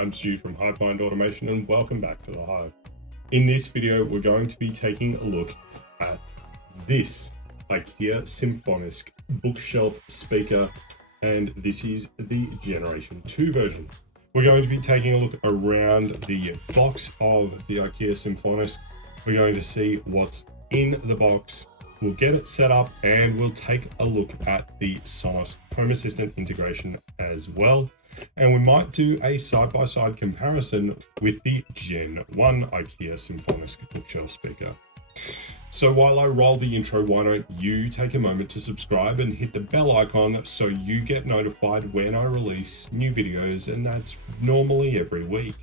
I'm Stu from Hivemind Automation and welcome back to the Hive. In this video, we're going to be taking a look at this Ikea Symfonisk bookshelf speaker, and this is the Generation 2 version. We're going to be taking a look around the box of the Ikea Symfonisk. We're going to see what's in the box. We'll get it set up and we'll take a look at the Sonos Home Assistant integration as well. And we might do a side-by-side comparison with the Gen 1 Ikea Symfonisk bookshelf speaker. So while I roll the intro, why don't you take a moment to subscribe and hit the bell icon so you get notified when I release new videos, and that's normally every week.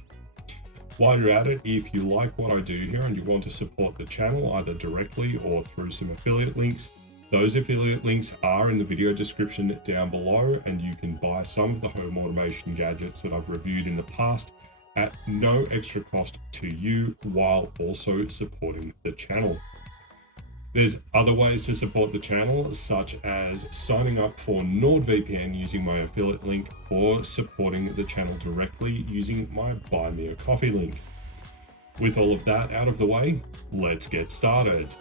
While you're at it, if you like what I do here and you want to support the channel either directly or through some affiliate links, those affiliate links are in the video description down below, and you can buy some of the home automation gadgets that I've reviewed in the past at no extra cost to you, while also supporting the channel. There's other ways to support the channel, such as signing up for NordVPN using my affiliate link, or supporting the channel directly using my Buy Me a Coffee link. With all of that out of the way, let's get started.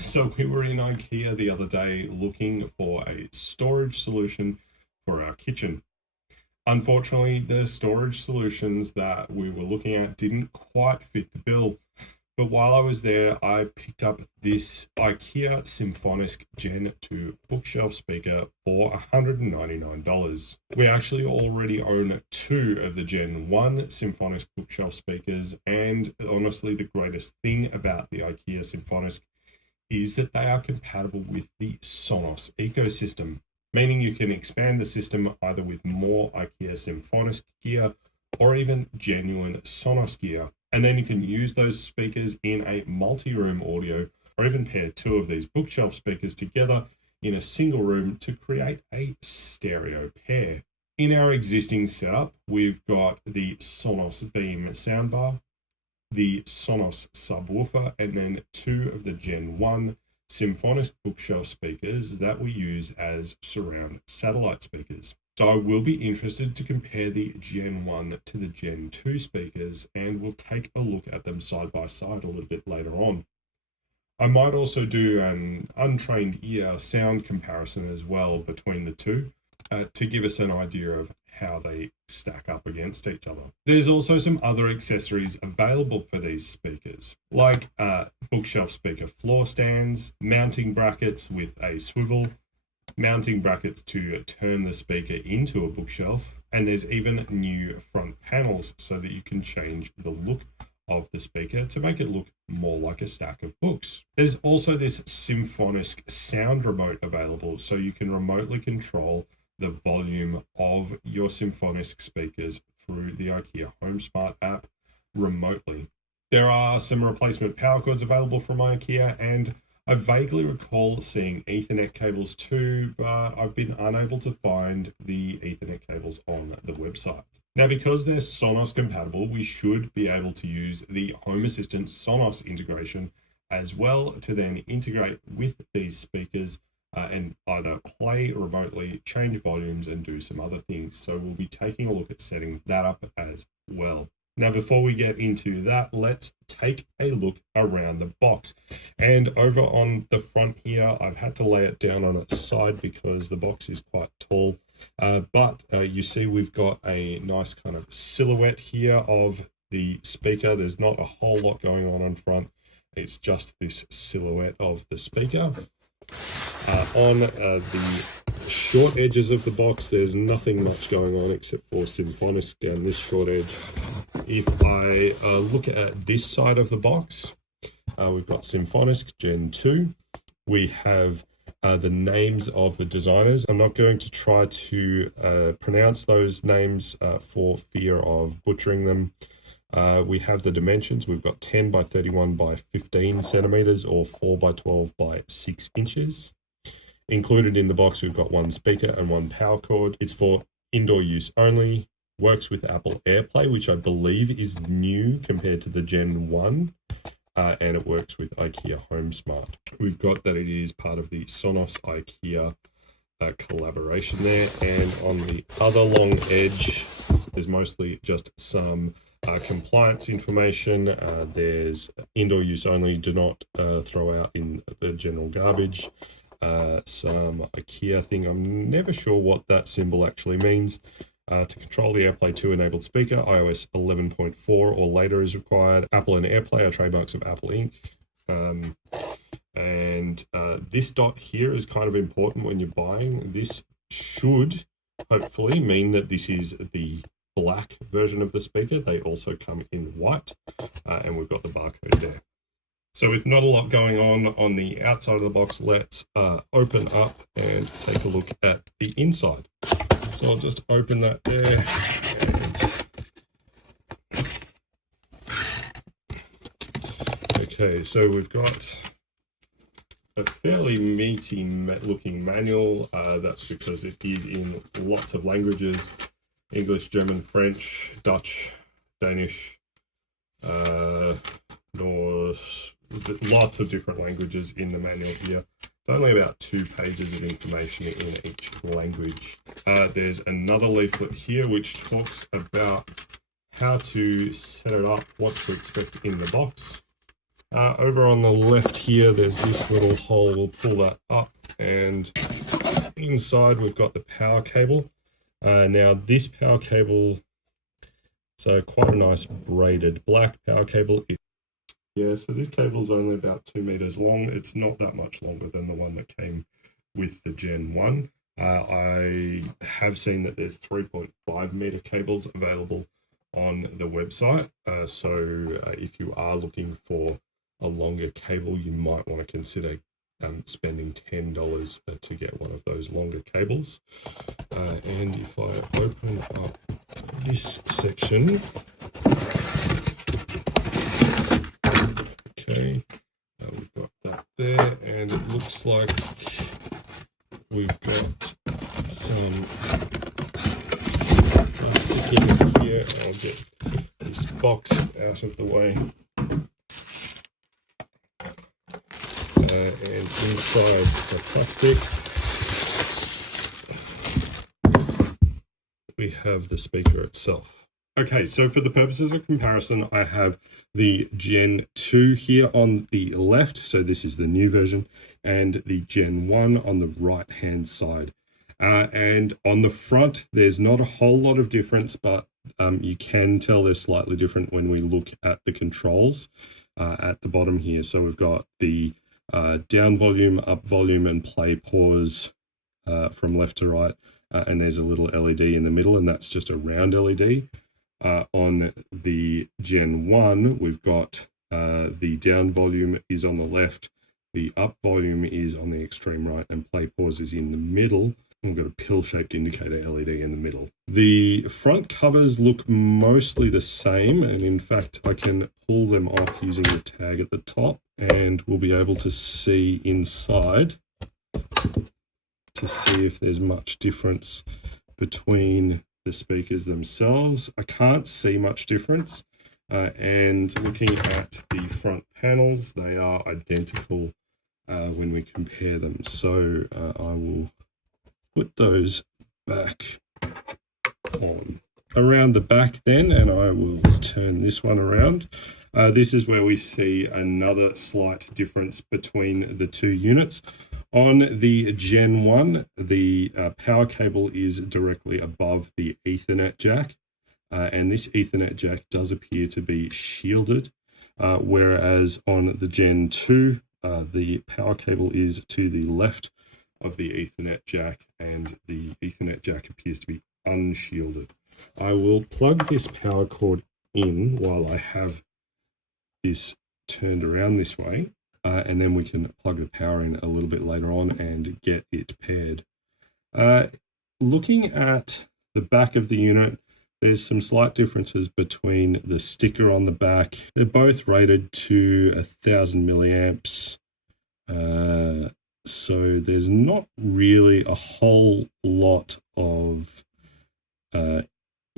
So we were in Ikea the other day looking for a storage solution for our kitchen. Unfortunately, the storage solutions that we were looking at didn't quite fit the bill. But while I was there, I picked up this Ikea Symfonisk Gen 2 bookshelf speaker for $199. We actually already own two of the Gen 1 Symfonisk bookshelf speakers, and honestly, the greatest thing about the Ikea Symfonisk is that they are compatible with the Sonos ecosystem, meaning you can expand the system either with more IKEA Symfonisk gear or even genuine Sonos gear. And then you can use those speakers in a multi-room audio, or even pair two of these bookshelf speakers together in a single room to create a stereo pair. In our existing setup, we've got the Sonos Beam soundbar, the Sonos subwoofer, and then two of the Gen 1 Symfonisk bookshelf speakers that we use as surround satellite speakers. So I will be interested to compare the Gen 1 to the Gen 2 speakers, and we'll take a look at them side by side a little bit later on. I might also do an untrained ear sound comparison as well between the two to give us an idea of how they stack up against each other. There's also some other accessories available for these speakers, like bookshelf speaker floor stands, mounting brackets with a swivel, mounting brackets to turn the speaker into a bookshelf, and there's even new front panels so that you can change the look of the speaker to make it look more like a stack of books. There's also this Symfonisk sound remote available, so you can remotely control the volume of your Symfonisk speakers through the Ikea HomeSmart app remotely. There are some replacement power cords available from Ikea, and I vaguely recall seeing Ethernet cables too, but I've been unable to find the Ethernet cables on the website. Now, because they're Sonos compatible, we should be able to use the Home Assistant Sonos integration as well to then integrate with these speakers and either play remotely, change volumes, and do some other things. So we'll be taking a look at setting that up as well. Now, before we get into that, let's take a look around the box. And over on the front here, I've had to lay it down on its side because the box is quite tall. But you see we've got a nice kind of silhouette here of the speaker. There's not a whole lot going on front. It's just this silhouette of the speaker. On the short edges of the box, there's nothing much going on except for Symfonisk down this short edge. If I look at this side of the box, we've got Symfonisk Gen 2. We have the names of the designers. I'm not going to try to pronounce those names for fear of butchering them. We have the dimensions. We've got 10 by 31 by 15 centimeters or 4 by 12 by 6 inches. Included in the box, we've got one speaker and one power cord. It's for indoor use only. works with Apple AirPlay, which I believe is new compared to the Gen 1. And it works with Ikea Home Smart. We've got that it is part of the Sonos Ikea collaboration there. And on the other long edge, there's mostly just some compliance information. There's indoor use only, do not throw out in the general garbage. Some IKEA thing, I'm never sure what that symbol actually means. To control the AirPlay 2 enabled speaker, iOS 11.4 or later is required. Apple and AirPlay are trademarks of Apple Inc. This dot here is kind of important when you're buying. This should hopefully mean that this is the black version of the speaker. They also come in white, and we've got the barcode there. So with not a lot going on the outside of the box, let's open up and take a look at the inside. So I'll just open that there. Okay, so we've got a fairly meaty looking manual. That's because it is in lots of languages: English, German, French, Dutch, Danish, Norse, lots of different languages in the manual here. It's only about 2 pages of information in each language. There's another leaflet here which talks about how to set it up, what to expect in the box. Over on the left here, there's this little hole. We'll pull that up, and inside we've got the power cable. Now this power cable, so quite a nice braided black power cable. Yeah, so this cable is only about 2 meters long. It's not that much longer than the one that came with the Gen 1. I have seen that there's 3.5 meter cables available on the website. So if you are looking for a longer cable, you might want to consider spending $10 to get one of those longer cables. And if I open up this section, okay, we've got that there, and it looks like we've got some plastic in here. I'll get this box out of the way. And inside the plastic, we have the speaker itself. Okay, so for the purposes of comparison, I have the Gen 2 here on the left, so this is the new version, and the Gen 1 on the right-hand side. And on the front, there's not a whole lot of difference, but you can tell they're slightly different when we look at the controls at the bottom here. So we've got the down volume, up volume, and play pause from left to right. And there's a little LED in the middle, and that's just a round LED. On the Gen 1, we've got the down volume is on the left, the up volume is on the extreme right, and play pause is in the middle. We've got a pill-shaped indicator LED in the middle. The front covers look mostly the same, and in fact, I can pull them off using the tag at the top, and we'll be able to see inside to see if there's much difference between the speakers themselves. I can't see much difference, and looking at the front panels, they are identical when we compare them. So I will put those back on around the back then, and I will turn this one around. This is where we see another slight difference between the 2 units. On the Gen 1, the power cable is directly above the Ethernet jack, and this Ethernet jack does appear to be shielded, whereas on the Gen 2, the power cable is to the left of the Ethernet jack, and the Ethernet jack appears to be unshielded. I will plug this power cord in while I have this turned around this way, and then we can plug the power in a little bit later on and get it paired. Looking at the back of the unit, there's some slight differences between the sticker on the back. They're both rated to 1,000 milliamps. So there's not really a whole lot of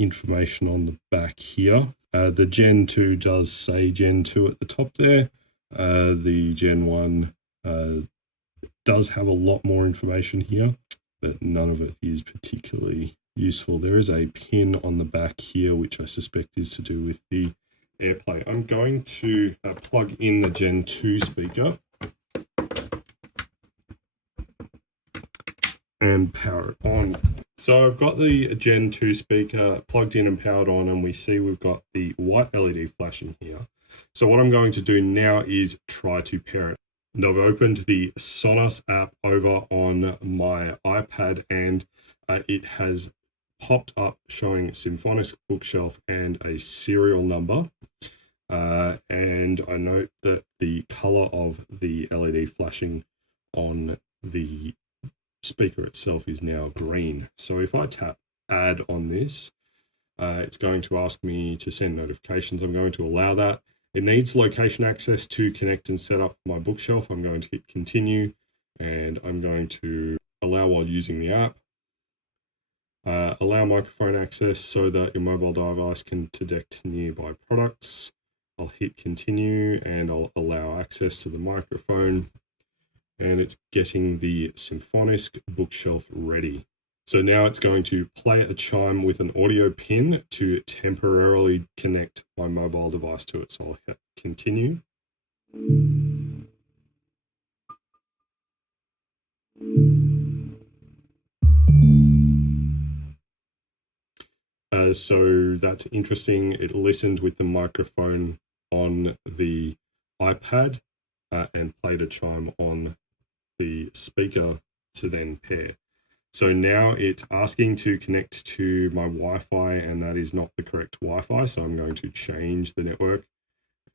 information on the back here. The Gen 2 does say Gen 2 at the top there. The Gen 1 does have a lot more information here, but none of it is particularly useful. There is a pin on the back here, which I suspect is to do with the AirPlay. I'm going to plug in the Gen 2 speaker and power it on. So I've got the Gen 2 speaker plugged in and powered on, and we see we've got the white LED flashing here. So what I'm going to do now is try to pair it. Now I've opened the Sonos app over on my iPad, and it has popped up showing Symfonisk bookshelf and a serial number. And I note that the color of the LED flashing on the speaker itself is now green. So if I tap add on this, it's going to ask me to send notifications. I'm going to allow that. It needs location access to connect and set up my bookshelf. I'm going to hit continue, and I'm going to allow while using the app. Allow microphone access so that your mobile device can detect nearby products. I'll hit continue, and I'll allow access to the microphone, and it's getting the Symfonisk bookshelf ready. So now it's going to play a chime with an audio pin to temporarily connect my mobile device to it. So I'll hit continue. So that's interesting. It listened with the microphone on the iPad and played a chime on the speaker to then pair. So now it's asking to connect to my Wi-Fi, and that is not the correct Wi-Fi. So I'm going to change the network,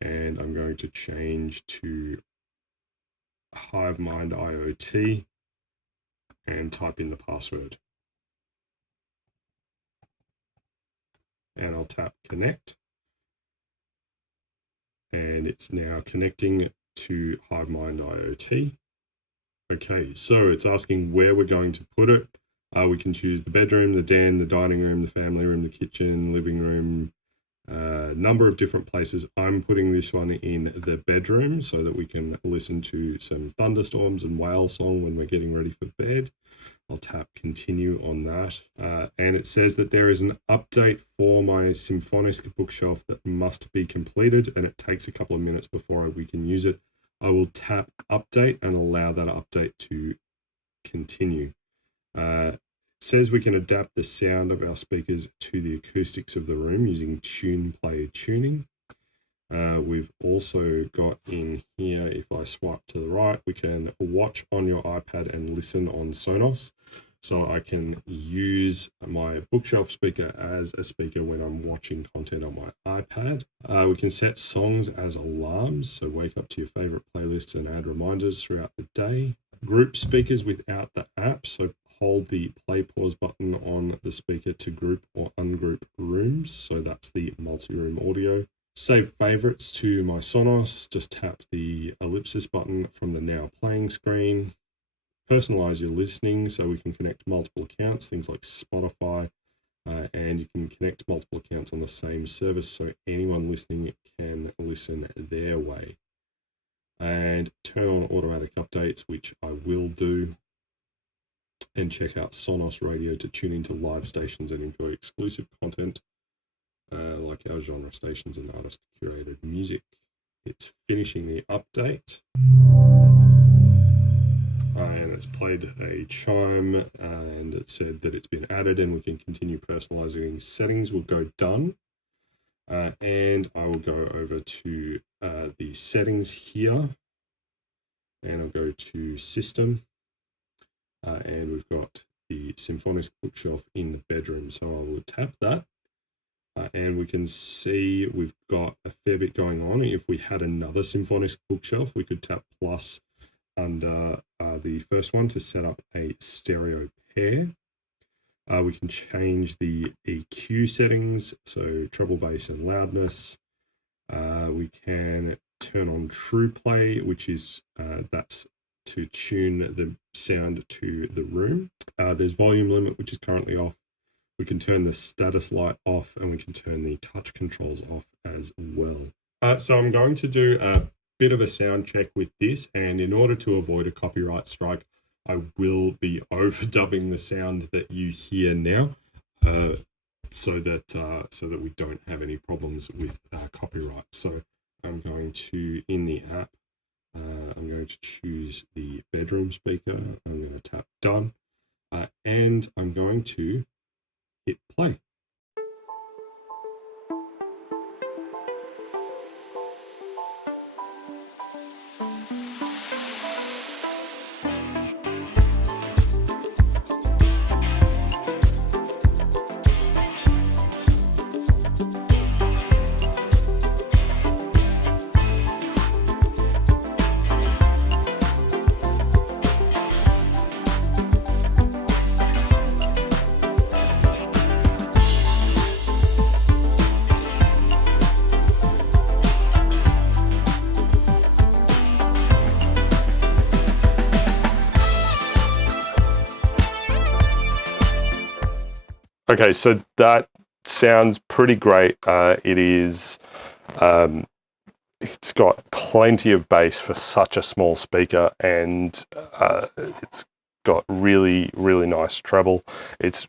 and I'm going to change to HiveMind IoT and type in the password. And I'll tap connect. And it's now connecting to HiveMind IoT. Okay, so it's asking where we're going to put it. We can choose the bedroom, the den, the dining room, the family room, the kitchen, living room, number of different places. I'm putting this one in the bedroom so that we can listen to some thunderstorms and whale song when we're getting ready for bed. I'll tap continue on that. And it says that there is an update for my Symfonisk bookshelf that must be completed, and it takes a couple of minutes before we can use it. I will tap update and allow that update to continue. It says we can adapt the sound of our speakers to the acoustics of the room using TunePlay tuning. We've also got in here, if I swipe to the right, we can watch on your iPad and listen on Sonos. So I can use my bookshelf speaker as a speaker when I'm watching content on my iPad. We can set songs as alarms, so wake up to your favorite playlists and add reminders throughout the day. Group speakers without the app, so hold the play pause button on the speaker to group or ungroup rooms. So that's the multi-room audio. Save favorites to my Sonos, just tap the ellipsis button from the now playing screen. Personalize your listening so we can connect multiple accounts, things like Spotify, and you can connect multiple accounts on the same service so anyone listening can listen their way. And turn on automatic updates, which I will do, and check out Sonos Radio to tune into live stations and enjoy exclusive content like our genre stations and artist curated music. It's finishing the update. And it's played a chime, and it said that it's been added and we can continue personalizing settings. We'll go done. And I will go over to the settings here, and I'll go to system. And we've got the Symfonisk bookshelf in the bedroom. So I will tap that. And we can see we've got a fair bit going on. If we had another Symfonisk bookshelf, we could tap plus under the first one to set up a stereo pair. We can change the EQ settings, so treble, bass, and loudness. We can turn on True Play, which is that's to tune the sound to the room. There's volume limit, which is currently off. We can turn the status light off, and we can turn the touch controls off as well. So I'm going to do a bit of a sound check with this, and in order to avoid a copyright strike, I will be overdubbing the sound that you hear now, so that we don't have any problems with copyright. So I'm going to, in the app, I'm going to choose the bedroom speaker. I'm going to tap done, and I'm going to hit play. Okay, so that sounds pretty great. It's got plenty of bass for such a small speaker, and it's got really, really nice treble. It's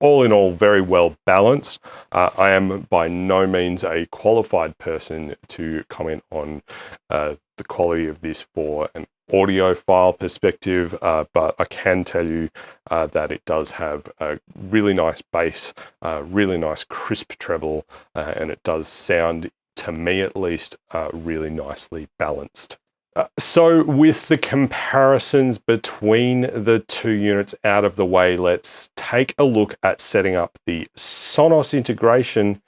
all in all very well balanced. I am by no means a qualified person to comment on the quality of this for an audiophile perspective, but I can tell you that it does have a really nice bass, really nice crisp treble, and it does sound, to me at least, really nicely balanced. So with the comparisons between the two units out of the way, let's take a look at setting up the Sonos integration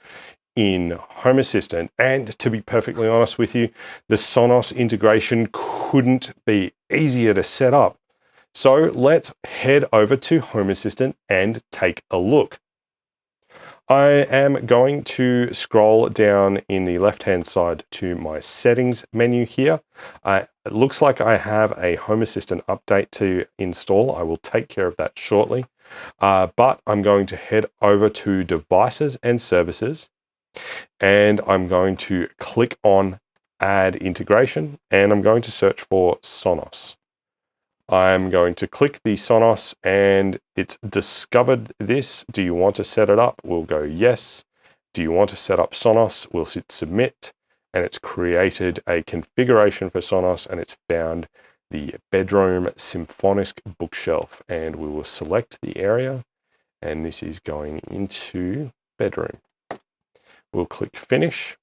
in Home Assistant. And to be perfectly honest with you, the Sonos integration couldn't be easier to set up. So let's head over to Home Assistant and take a look. I am going to scroll down in the left-hand side to my settings menu here. It looks like I have a Home Assistant update to install. I will take care of that shortly. But I'm going to head over to Devices and Services, and I'm going to click on Add Integration, and I'm going to search for Sonos. I'm going to click the Sonos, and it's discovered this. Do you want to set it up? We'll go yes. Do you want to set up Sonos? We'll hit submit, and it's created a configuration for Sonos, and it's found the bedroom Symfonisk bookshelf, and we will select the area, and this is going into bedroom. We'll click finish.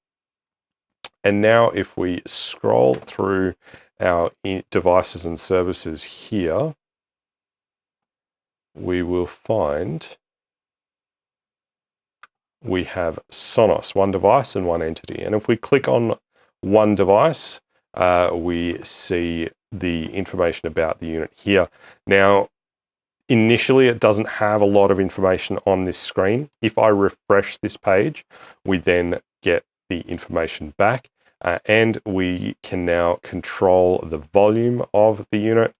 And now if we scroll through our devices and services here, we will find we have Sonos, one device and one entity. And if we click on one device, we see the information about the unit here. Now, initially, it doesn't have a lot of information on this screen. If I refresh this page, we then get the information back, and we can now control the volume of the unit.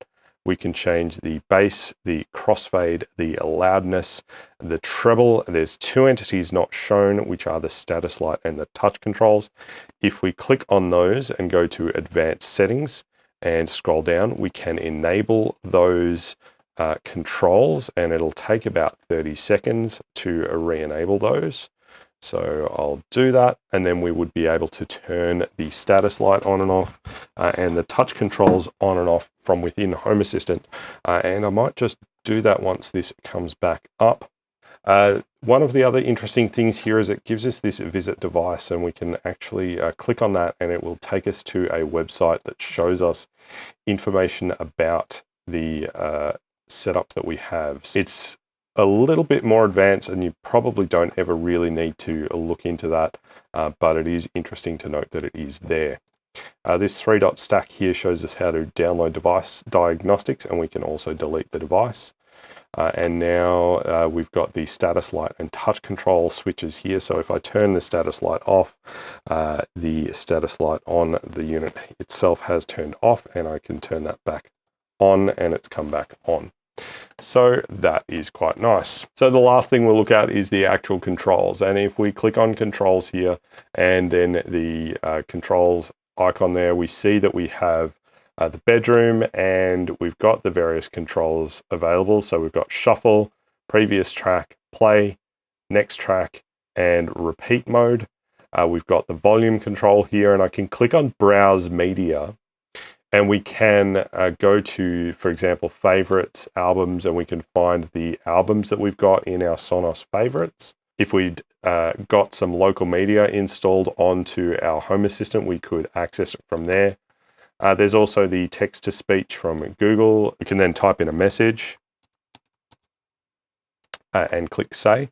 We can change the bass, the crossfade, the loudness, the treble. There's two entities not shown, which are the status light and the touch controls. If we click on those and go to advanced settings and scroll down, we can enable those controls, and it'll take about 30 seconds to re-enable those. So I'll do that, and then we would be able to turn the status light on and off, and the touch controls on and off from within Home Assistant. And I might just do that once this comes back up. One of the other interesting things here is it gives us this visit device, and we can actually click on that, and it will take us to a website that shows us information about the setup that we have. It's a little bit more advanced, and you probably don't ever really need to look into that, but it is interesting to note that it is there. This 3-dot stack here shows us how to download device diagnostics, and we can also delete the device. And now we've got the status light and touch control switches here. So if I turn the status light off, the status light on the unit itself has turned off, and I can turn that back on, and it's come back on. So that is quite nice. So the last thing we'll look at is the actual controls. And if we click on controls here and then the controls icon there, we see that we have the bedroom and we've got the various controls available. So we've got shuffle, previous track, play, next track, and repeat mode. We've got the volume control here, and I can click on browse media. And we can go to, for example, favorites, albums, and we can find the albums that we've got in our Sonos favorites. If we'd got some local media installed onto our Home Assistant, we could access it from there. There's also the text-to-speech from Google. We can then type in a message and click say.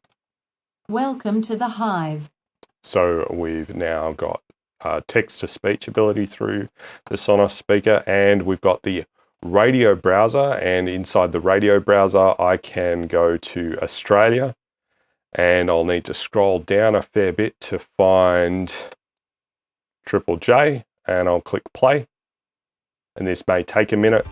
Welcome to the Hive. So we've now got text-to-speech ability through the Sonos speaker, and we've got the radio browser, and inside the radio browser I can go to Australia, and I'll need to scroll down a fair bit to find Triple J, and I'll click play, and this may take a minute.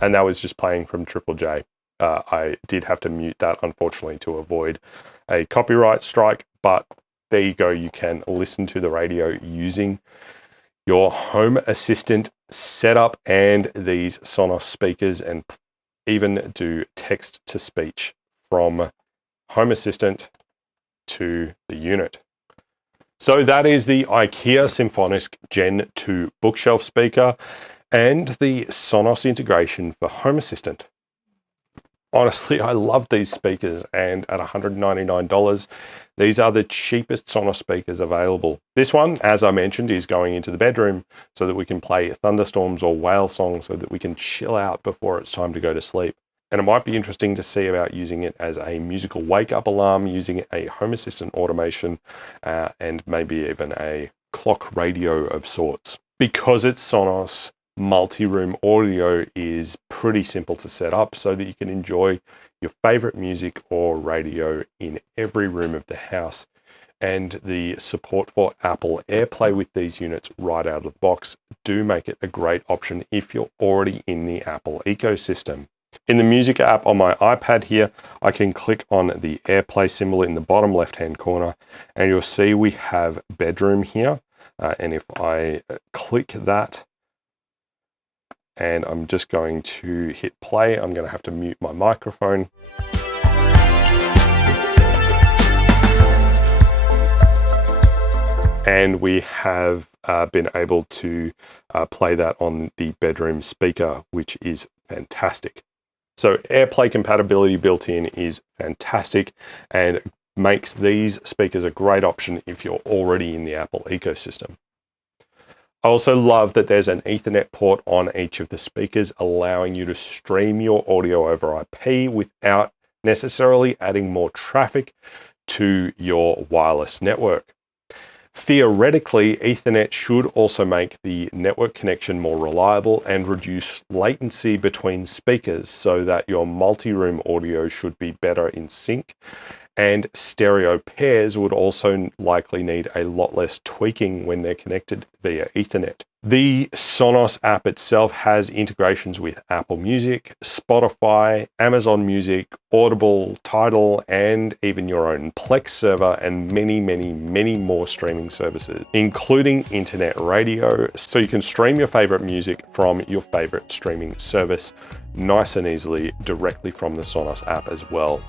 And that was just playing from Triple J. I did have to mute that, unfortunately, to avoid a copyright strike, but there you go. You can listen to the radio using your Home Assistant setup and these Sonos speakers, and even do text-to-speech from Home Assistant to the unit. So that is the Ikea Symfonisk Gen 2 bookshelf speaker and the Sonos integration for Home Assistant. Honestly, I love these speakers, and at $199, these are the cheapest Sonos speakers available. This one, as I mentioned, is going into the bedroom so that we can play thunderstorms or whale songs so that we can chill out before it's time to go to sleep. And it might be interesting to see about using it as a musical wake-up alarm, using a Home Assistant automation, and maybe even a clock radio of sorts. Because it's Sonos, multi-room audio is pretty simple to set up so that you can enjoy your favorite music or radio in every room of the house. And the support for Apple AirPlay with these units right out of the box do make it a great option if you're already in the Apple ecosystem. In the music app on my iPad here, I can click on the AirPlay symbol in the bottom left-hand corner, and you'll see we have bedroom here. And if I click that, and I'm just going to hit play, I'm going to have to mute my microphone. And we have been able to play that on the bedroom speaker, which is fantastic. So AirPlay compatibility built in is fantastic and makes these speakers a great option if you're already in the Apple ecosystem. I also love that there's an Ethernet port on each of the speakers, allowing you to stream your audio over IP without necessarily adding more traffic to your wireless network. Theoretically, Ethernet should also make the network connection more reliable and reduce latency between speakers so that your multi-room audio should be better in sync. And stereo pairs would also likely need a lot less tweaking when they're connected via Ethernet. The Sonos app itself has integrations with Apple Music, Spotify, Amazon Music, Audible, Tidal, and even your own Plex server, and many more streaming services, including internet radio, so you can stream your favorite music from your favorite streaming service nice and easily directly from the Sonos app as well.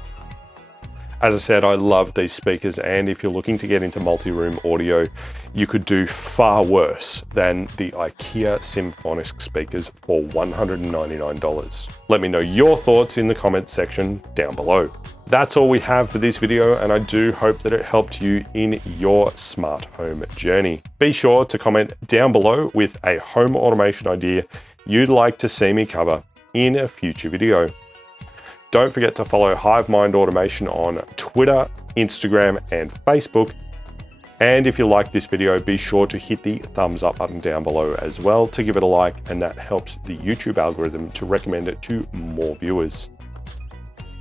As I said, I love these speakers, and if you're looking to get into multi-room audio, you could do far worse than the Ikea Symfonisk speakers for $199. Let me know your thoughts in the comments section down below. That's all we have for this video, and I do hope that it helped you in your smart home journey. Be sure to comment down below with a home automation idea you'd like to see me cover in a future video. Don't forget to follow HiveMind Automation on Twitter, Instagram, and Facebook. And if you like this video, be sure to hit the thumbs up button down below as well to give it a like, and that helps the YouTube algorithm to recommend it to more viewers.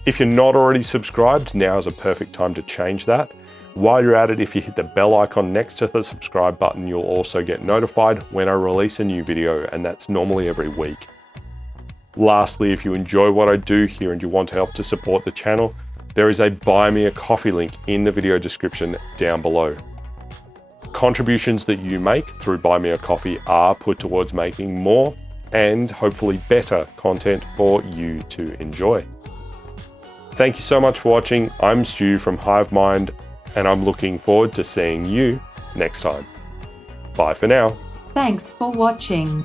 If you're not already subscribed, now is a perfect time to change that. While you're at it, if you hit the bell icon next to the subscribe button, you'll also get notified when I release a new video, and that's normally every week. Lastly, if you enjoy what I do here and you want to help to support the channel, there is a Buy Me a Coffee link in the video description down below. Contributions that you make through Buy Me a Coffee are put towards making more and hopefully better content for you to enjoy. Thank you so much for watching. I'm Stu from Hive Mind, and I'm looking forward to seeing you next time. Bye for now. Thanks for watching.